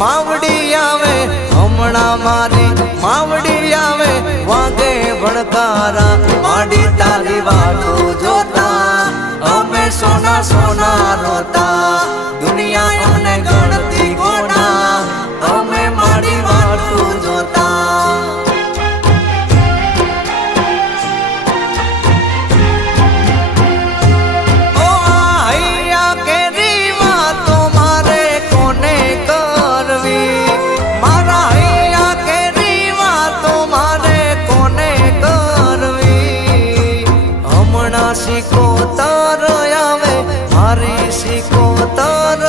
मावड़ी आवे हमणा मारी मावड़ी आवे वागे भड़कारा माड़ी तारी वाटो जोता अमे सोना सोना रोता दुनिया अमने गणती गोना अमे माड़ी वाटो जोता सिको तर आवे मारी सिको तर